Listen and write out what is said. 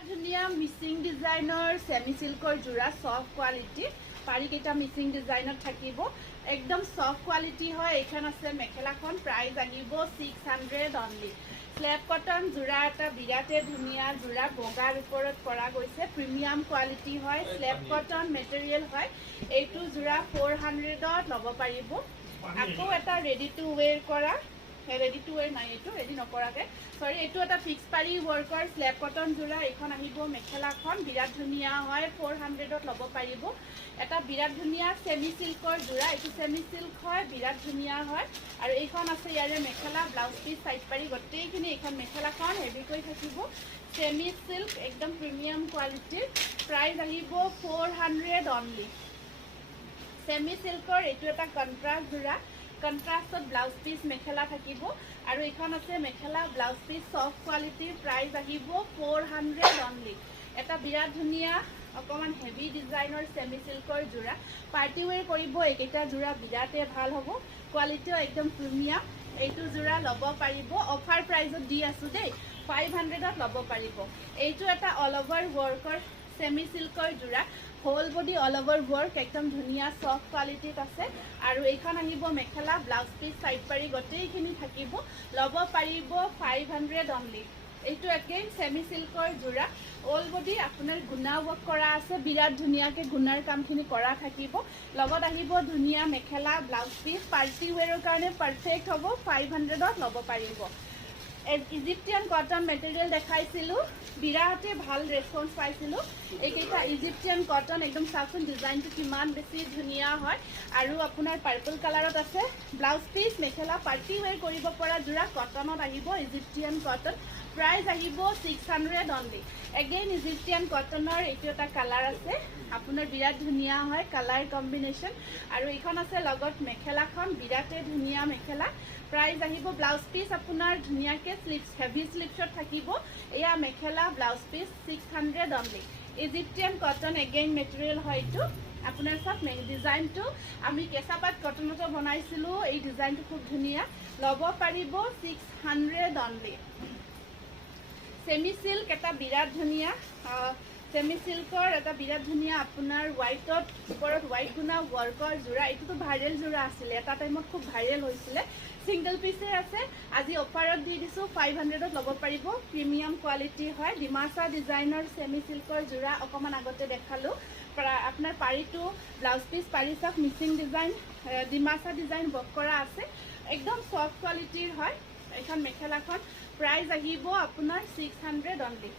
বিৰাট ধুনীয়া মিচিং ডিজাইনৰ সেমি সিল্কৰ জোৰা সফট কোৱালিটি পাৰিকেইটা মিচিং ডিজাইনত থাকিব একদম সফট কোৱালিটি হয় এইখন আছে মেখেলাখন প্ৰাইস আহিব 600 অনলি স্ল্যাব কটন জোৰা এটা বিৰাটে ধুনীয়া জোৰা বগাৰ ওপৰত কৰা গৈছে প্ৰিমিয়াম কোৱালিটি হয় স্ল্যাব কটন মেটেৰিয়েল হয় এইটো জোৰা 400ত ল'ব পাৰিব আকৌ এটা ৰেডি টু ওৱেৰ কৰা ৰেডি টু ওৱেৰ নাই এইটো ৰেডি নকৰাকে সৰি এইটো এটা ফিক্স পাৰি ওয়াৰ্কৰ স্ল্যাব কটন জোৰা এইখন আহিব মেখেলাখন বিৰাট ধুনীয়া হয় 400ত ল'ব পাৰিব এটা বিৰাট ধুনীয়া সেমি সিল্কৰ জোৰা এইটো সেমি সিল্ক হয় বিৰাট ধুনীয়া হয় আৰু এইখন আছে ইয়াৰে মেখেলা ব্লাউজ পিস সাইড পাৰি গোটেইখিনি এইখন মেখেলাখন হেভি কৈ থাকিব সেমি সিল্ক একদম প্ৰিমিয়াম কোৱালিটিৰ প্ৰাইস আহিব 400 অনলি সেমি সিল্কৰ এইটো এটা কন্ট্ৰাস্ট জোৰা কন্ট্ৰাস্টত ব্লাউজ পিস মেখেলা থাকিব আৰু এইখন আছে মেখেলা ব্লাউজ পিস সফট কোৱালিটিৰ প্ৰাইস আহিব 400 অনলি এটা বিৰাট ধুনীয়া অকমান হেভি ডিজাইনৰ সেমি সিল্কৰ জোৰা পাৰ্টি ওৱেৰ কৰিব এইকেইটা জোৰা বিৰাটে ভাল হ'ব কোৱালিটিও একদম প্ৰিমিয়াম এইটো জোৰা ল'ব পাৰিব অফাৰ প্ৰাইজত দি আছো দেই 500ত ল'ব পাৰিব এইটো এটা অল ওভাৰ ওয়াৰ্কৰ সেমি সিল্কৰ জোৰা whole body all over work একদম ধুনীয়া সফট কোৱালিটিত আছে আৰু এইখন আহিব মেখেলা ব্লাউজ পিস সাইড পাৰি গোটেইখিনি থাকিব ল'ব পাৰিব 500 অনলি এইটো এগেইন সেমি সিল্কৰ জোৰা অল বডি আপোনাৰ গুণা ওয়াৰ্ক কৰা আছে বিৰাট ধুনীয়াকে গুণাৰ কামখিনি কৰা থাকিব লগত আহিব ধুনীয়া মেখেলা ব্লাউজ পিস পাৰ্টি ওৱেৰৰ কাৰণে পাৰফেক্ট হ'ব 500ত ল'ব পাৰিব ইজিপ্টিয়ান কটন মেটেৰিয়েল দেখাইছিলো বিৰাটে ভাল ৰেসপন্স পাইছিলো এইকেইটা ইজিপ্টিয়ান কটন একদম চাচোন ডিজাইনটো কিমান বেছি ধুনীয়া হয় আৰু আপোনাৰ পাৰ্পল কালাৰত আছে ব্লাউজ পিস মেখেলা পাৰ্টি ওৱেৰ কৰিব পৰা জোৰা কটনত আহিব ইজিপ্টিয়ান কটন প্ৰাইস আহিব 600 অনলি এগেইন ইজিপ্টিয়ান কটনৰ এইটো এটা কালাৰ আছে আপোনাৰ বিৰাট ধুনীয়া হয় কালাৰ কম্বিনেশন আৰু এইখন আছে লগত মেখেলাখন বিৰাটে ধুনীয়া মেখেলা প্ৰাইস আহিব ব্লাউজ পিস আপোনাৰ ধুনীয়াকে স্লিভস হেভি স্লিভছত থাকিব এয়া মেখেলা blouse piece 600 only Egyptian cotton again material হয়টো আপোনাৰ সব ডিজাইনটো আমি কেঁচাপাত কটনতো বনাইছিলো এই ডিজাইনটো খুব ধুনীয়া ল'ব পাৰিব 600 অনলি সেমি সিল্ক এটা বিৰাট ধুনীয়া সেমি সিল্কৰ এটা বিৰাট ধুনীয়া আপোনাৰ হোৱাইটত ওপৰত হোৱাইট গুণা ওয়াৰ্কৰ জোৰা এইটো ভাইৰেল জোৰা আছিল এটা টাইমত খুব ভাইৰেল হৈছিল সিঙ্গল পিসে আছে আজি অফাৰত দি দিছো 500ত ল'ব পাৰিব প্ৰিমিয়াম কোৱালিটি হয় ডিমাসা ডিজাইনৰ সেমি সিল্কৰ জোৰা অকমান আগতে দেখালো আপোনাৰ পাৰিটো ব্লাউজ পিস পাৰি সব মিচিং ডিজাইন ডিমাসা ডিজাইন বক কৰা আছে একদম সফট কোৱালিটিৰ হয় এখন মেখেলাখন প্ৰাইস আহিব আপোনাৰ 600 অনলি